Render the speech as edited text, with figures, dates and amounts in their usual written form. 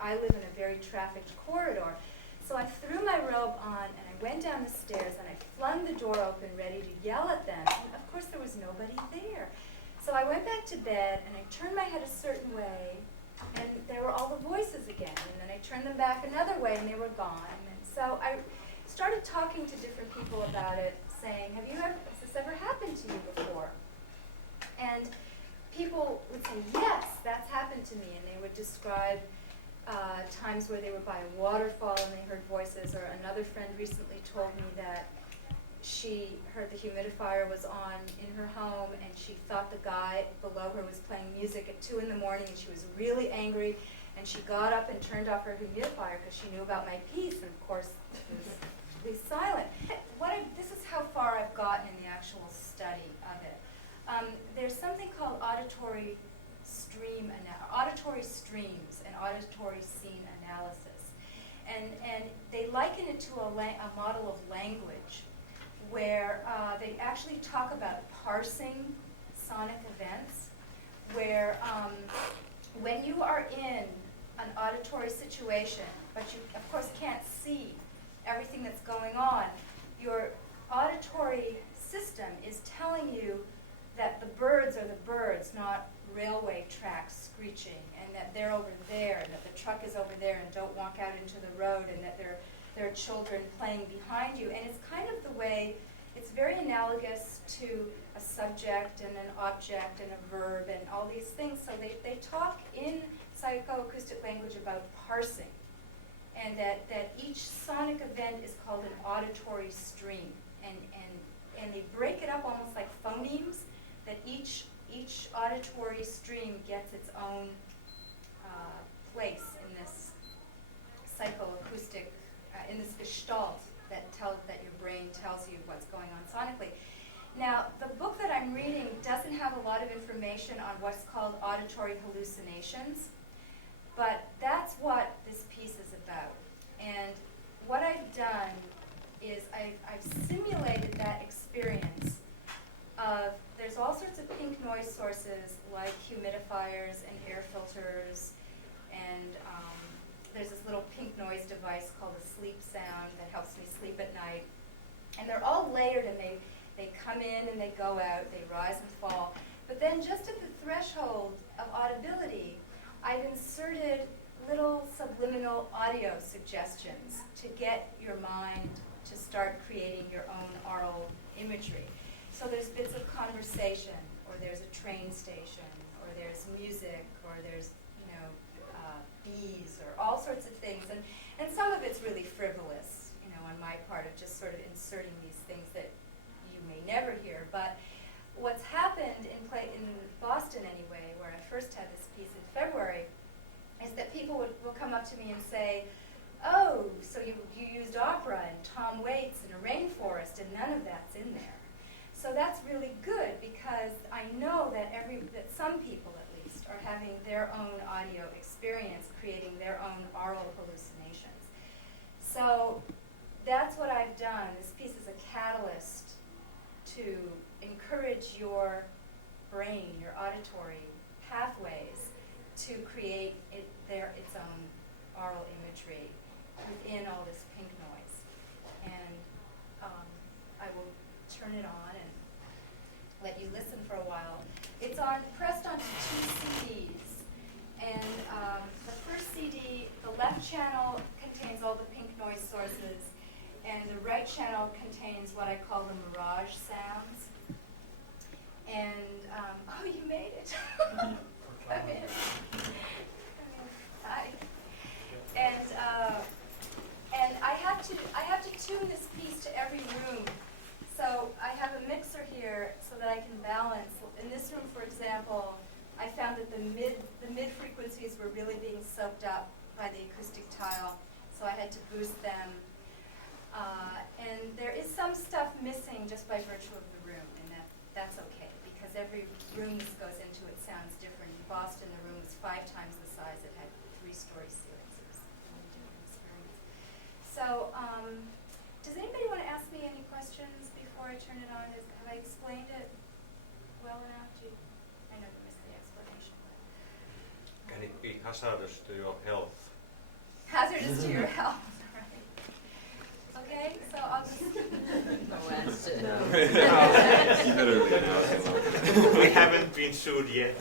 I live in a very trafficked corridor. So I threw my robe on and I went down the stairs and I flung the door open ready to yell at them. And of course there was nobody there. So I went back to bed and I turned my head a certain way and there were all the voices again. And then I turned them back another way and they were gone. And so I started talking to different people about it, saying, has this ever happened to you before? And people would say, yes, that's happened to me. And they would describe times where they were by a waterfall and they heard voices, or another friend recently told me that she heard the humidifier was on in her home and she thought the guy below her was playing music at 2 in the morning and she was really angry and she got up and turned off her humidifier because she knew about my piece, and of course it was really silent. This is how far I've gotten in the actual study of it. There's something called auditory streams and auditory scene analysis. And they liken it to a model of language where they actually talk about parsing sonic events, where when you are in an auditory situation, but you of course can't see everything that's going on, your auditory system is telling you that the birds are the birds, not railway tracks screeching, and that they're over there, and that the truck is over there, and don't walk out into the road, and that there are children playing behind you. And it's kind of the way, it's very analogous to a subject and an object and a verb and all these things. So they talk in psychoacoustic language about parsing, and that each sonic event is called an auditory stream. And they break it up almost like phonemes, that each auditory stream gets its own place in this psychoacoustic, in this gestalt that your brain tells you what's going on sonically. Now, the book that I'm reading doesn't have a lot of information on what's called auditory hallucinations, but that's what this piece is about. And what I've done is I've simulated that experience of, there's all sorts of pink noise sources like humidifiers and air filters, and there's this little pink noise device called a sleep sound that helps me sleep at night. And they're all layered, and they come in and they go out, they rise and fall. But then just at the threshold of audibility, I've inserted little subliminal audio suggestions to get your mind to start creating your own aural imagery. So there's bits of conversation, or there's a train station, or there's music, or there's bees, or all sorts of things. And some of it's really frivolous, on my part, of just sort of inserting these things that you may never hear. But what's happened in Boston anyway, where I first had this piece in February, is that people will come up to me and say, oh, so you used opera and Tom Waits and a rainforest, and none of that's in there. So that's really good, because I know that some people at least are having their own audio experience, creating their own aural hallucinations. So that's what I've done. This piece is a catalyst to encourage your brain, your auditory pathways, to create its own aural imagery within all this pink noise. And I will turn it on and let you listen for a while. It's pressed onto 2 CDs. And the first CD, the left channel contains all the pink noise sources, and the right channel contains what I call the Mirage sounds. And, oh, you made it. Come in. Hi. And I have to tune this piece to every room. So I have a mixer here so that I can balance. In this room, for example, I found that the mid frequencies were really being soaked up by the acoustic tile, so I had to boost them. And there is some stuff missing just by virtue of the room, and that's okay, because every room this goes into, it sounds different. In Boston, the room was 5 times the size. It had 3-story ceilings. It was a really different experience. So, does anybody want to ask me any questions before I turn it on? Have I explained it well enough? I know you missed the explanation. Can it be hazardous to your health hazardous to your health. Right? Okay, so I'll just. We haven't been sued yet.